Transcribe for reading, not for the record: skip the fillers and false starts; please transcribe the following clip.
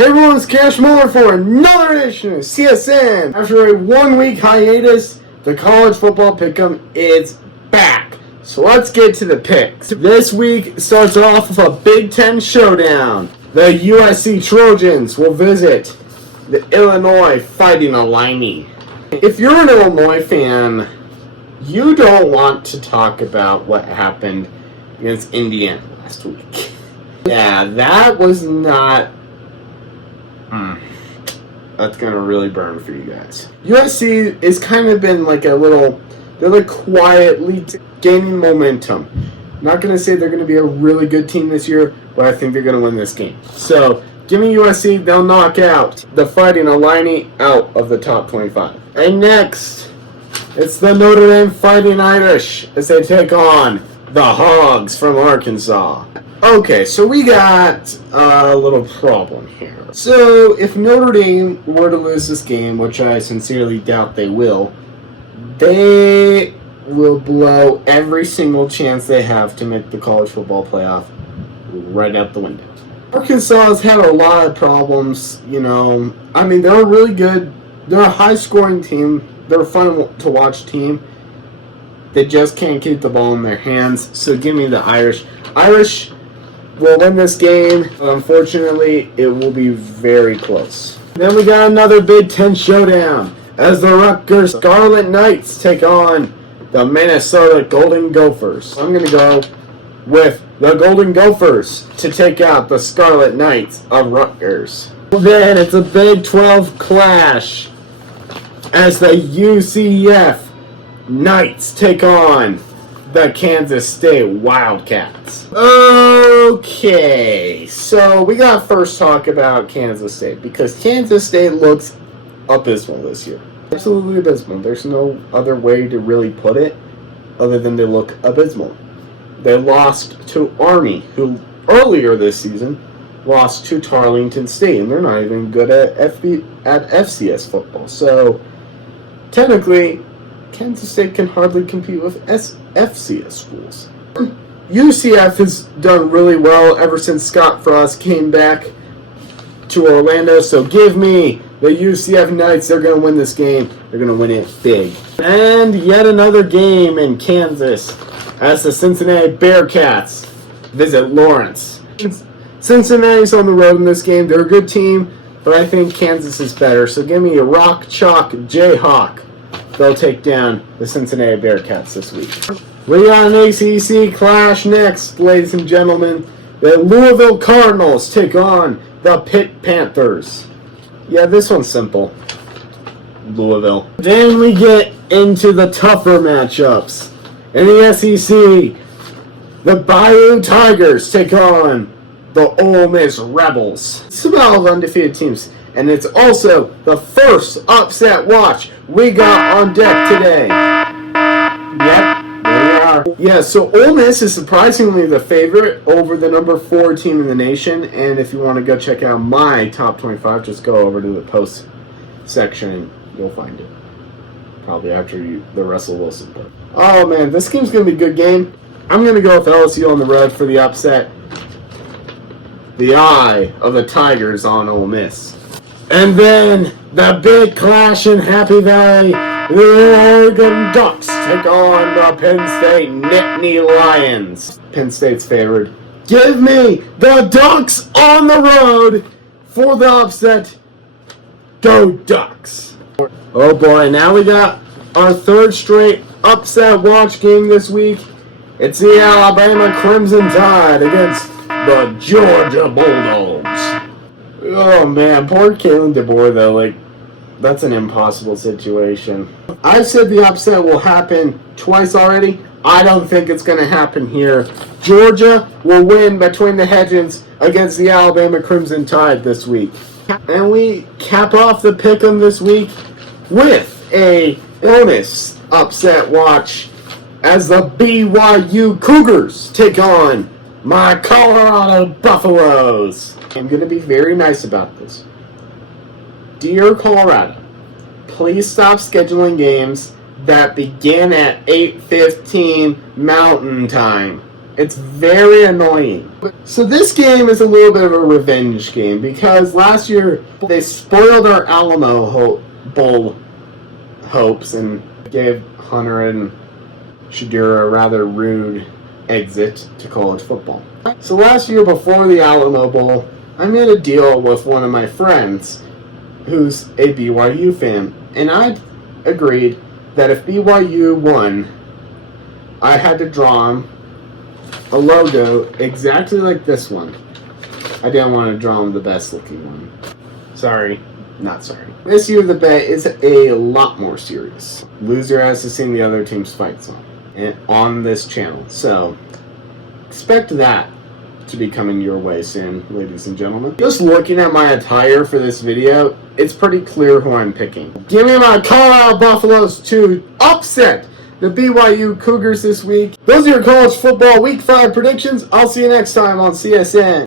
Hey everyone, it's Cash Muller for another edition of CSN. After a 1-week hiatus, the college football pick'em is back. So let's get to the picks. This week starts off with a Big Ten showdown. The USC Trojans will visit the Illinois Fighting Illini. If you're an Illinois fan, you don't want to talk about what happened against Indiana last week. Yeah, that was not... That's going to really burn for you guys. USC has kind of been like a little... They're like quietly gaining momentum. I'm not going to say they're going to be a really good team this year, but I think they're going to win this game. So, give me USC. They'll knock out the Fighting Illini out of the top 25. And next, it's the Notre Dame Fighting Irish as they take on the Hogs from Arkansas. Okay, so we got a little problem here. So, if Notre Dame were to lose this game, which I sincerely doubt they will blow every single chance they have to make the college football playoff right out the window. Arkansas has had a lot of problems, you know. I mean, they're a really good, they're a high-scoring team. They're a fun-to-watch team. They just can't keep the ball in their hands, so give me the Irish. Irish will win this game. Unfortunately, it will be very close. Then we got another Big Ten showdown as the Rutgers Scarlet Knights take on the Minnesota Golden Gophers. I'm going to go with the Golden Gophers to take out the Scarlet Knights of Rutgers. Then it's a Big 12 clash as the UCF Knights take on the Kansas State Wildcats. Okay, so we got to first talk about Kansas State because Kansas State looks abysmal this year. Absolutely abysmal. There's no other way to really put it other than they look abysmal. They lost to Army, who earlier this season lost to Tarleton State, and they're not even good at FCS football. So, technically, Kansas State can hardly compete with FCS schools. UCF has done really well ever since Scott Frost came back to Orlando, so give me the UCF Knights. They're going to win this game. They're going to win it big. And yet another game in Kansas as the Cincinnati Bearcats visit Lawrence. Cincinnati's on the road in this game. They're a good team, but I think Kansas is better. So give me a Rock Chalk Jayhawk. They'll take down the Cincinnati Bearcats this week. We got an ACC clash next, ladies and gentlemen. The Louisville Cardinals take on the Pitt Panthers. Yeah, this one's simple. Louisville. Then we get into the tougher matchups. In the SEC, the Bayou Tigers take on the Ole Miss Rebels. It's about undefeated teams. And it's also the first upset watch we got on deck today. Yep, there we are. Yeah, so Ole Miss is surprisingly the favorite over the number 4 team in the nation. And if you want to go check out my top 25, just go over to the post section and you'll find it. Probably after the Russell Wilson part. Oh man, this game's going to be a good game. I'm going to go with LSU on the road for the upset. The eye of the Tigers on Ole Miss. And then the big clash in Happy Valley. The Oregon Ducks take on the Penn State Nittany Lions. Penn State's favored. Give me the Ducks on the road for the upset. Go Ducks. Oh boy, now we got our third straight upset watch game this week. It's the Alabama Crimson Tide against the Georgia Bulldogs. Oh man, poor Kalen DeBoer though, like, that's an impossible situation. I've said the upset will happen twice already. I don't think it's going to happen here. Georgia will win between the hedges against the Alabama Crimson Tide this week. And we cap off the pick'em this week with a bonus upset watch as the BYU Cougars take on my Colorado Buffaloes. I'm going to be very nice about this. Dear Colorado, please stop scheduling games that begin at 8:15 Mountain Time It's very annoying. So this game is a little bit of a revenge game because last year they spoiled our Alamo Bowl hopes and gave Hunter and Shadur a rather rude exit to college football. So last year before the Alamo Bowl, I made a deal with one of my friends who's a BYU fan, and I agreed that if BYU won, I had to draw him a logo exactly like this one. I didn't want to draw him the best looking one. Sorry. Not sorry. This year the bet is a lot more serious. Loser has to sing the other team's fight song on this channel. So expect that to be coming your way soon, ladies and gentlemen. Just looking at my attire for this video, it's pretty clear who I'm picking. Give me my Colorado Buffaloes to upset the BYU Cougars this week. Those are your college football week 5 predictions. I'll see you next time on CSN.